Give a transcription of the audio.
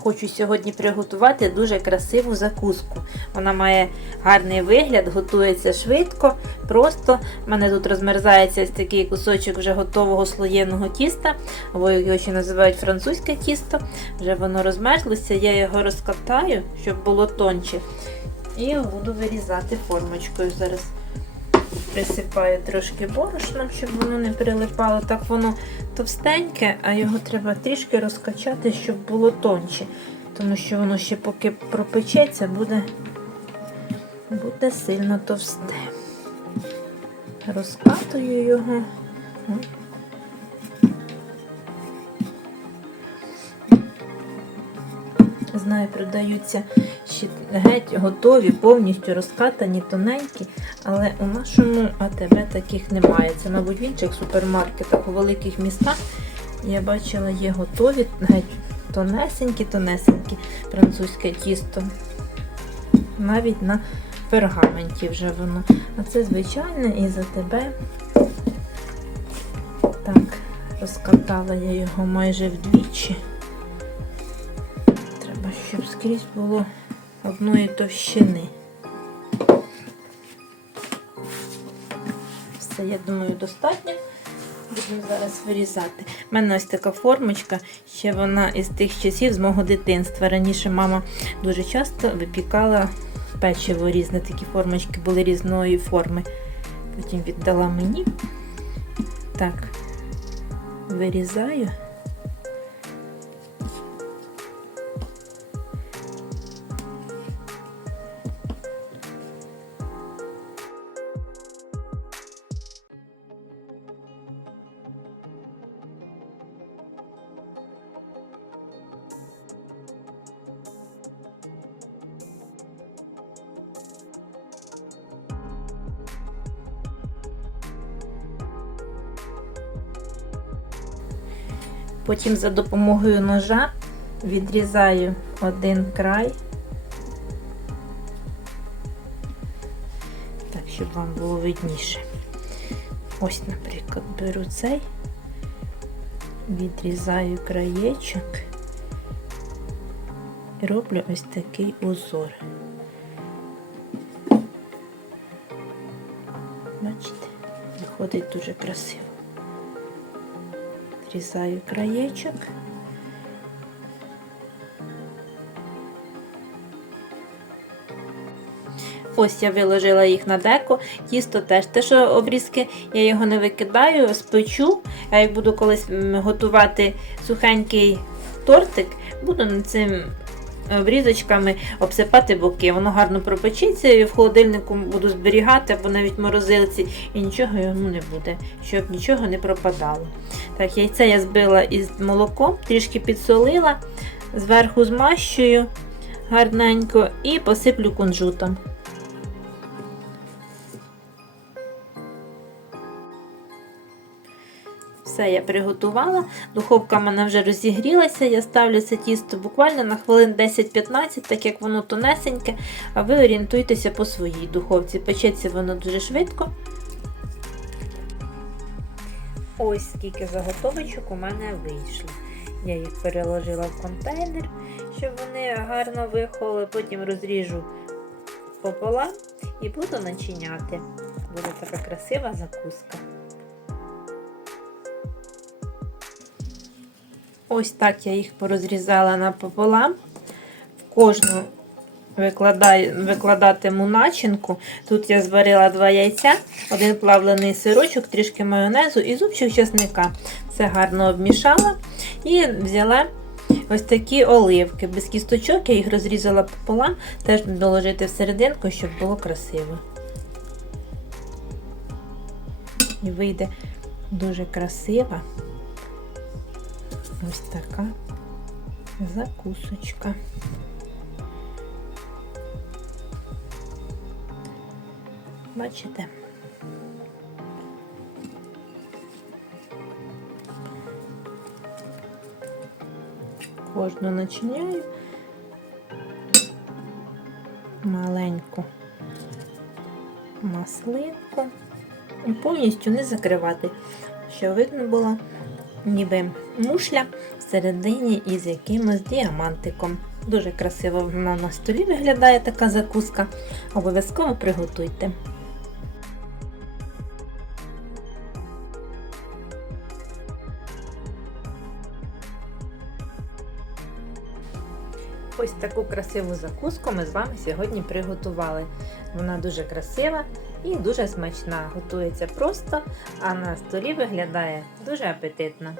хочу сьогодні приготувати дуже красиву закуску. Вона має гарний вигляд, готується швидко, просто. У мене тут розмерзається такий кусочок вже готового слоєного тіста, або його ще називають французьке тісто. Вже воно розмерзлося, я його розкатаю, щоб було тонче. І буду вирізати формочкою зараз. Присипаю трошки борошном, щоб воно не прилипало. Так воно товстеньке, а його треба трішки розкачати, щоб було тонче. Тому що воно ще поки пропечеться, буде, буде сильно товсте. Розкатую його. Знаю, продаються ще геть готові, повністю розкатані, тоненькі, але у нашому АТБ таких немає. Це, мабуть, в інших супермаркетах, у великих містах я бачила, є готові, геть тонесенькі-тонесенькі французьке тісто. Навіть на пергаменті вже воно. А це звичайне із АТБ. Так, розкатала я його майже вдвічі. Треба, щоб скрізь було одної товщини. Все, я думаю, достатньо. Будемо зараз вирізати. У мене ось така формочка, ще вона із тих часів з мого дитинства. Раніше мама дуже часто випікала печиво різне, такі формочки були різної форми. Потім віддала мені. Так, вирізаю. Потім за допомогою ножа відрізаю один край, так, щоб вам було видніше. Ось, наприклад, беру цей, відрізаю краєчок і роблю ось такий узор. Бачите, виходить дуже красиво. Відрізаю краєчок. Ось я виложила їх на деко. Тісто теж те, що обрізки, я його не викидаю, спечу. А як буду колись готувати сухенький тортик, буду над цим обрізочками обсипати боки. Воно гарно пропечеться і в холодильнику буду зберігати або навіть в морозилці, і нічого йому не буде, щоб нічого не пропадало. Так, яйце я збила із молоком, трішки підсолила, зверху змащую гарненько і посиплю кунжутом. Все я приготувала. Духовка в мене вже розігрілася. Я ставлю це тісто буквально на хвилин 10-15, так як воно тонесеньке, а ви орієнтуйтеся по своїй духовці. Печеться воно дуже швидко. Ось скільки заготовочок у мене вийшло. Я їх переложила в контейнер, щоб вони гарно вихололи, потім розріжу пополам і буду начиняти. Буде така красива закуска. Ось так я їх порозрізала напополам. В кожну викладаю, викладатиму начинку. Тут я зварила два яйця, один плавлений сирочок, трішки майонезу і зубчик чесника. Все гарно обмішала і взяла ось такі оливки. Без кісточок я їх розрізала пополам, теж доложити всерединку, щоб було красиво. І вийде дуже красива. Ось така закусочка. Бачите? Кожну начиняю маленьку маслинку і повністю не закривати, щоб видно було ніби мушля всередині із якимось діамантиком. Дуже красиво вона на столі виглядає така закуска. Обов'язково приготуйте. Ось таку красиву закуску ми з вами сьогодні приготували. Вона дуже красива і дуже смачна. Готується просто, а на столі виглядає дуже апетитно.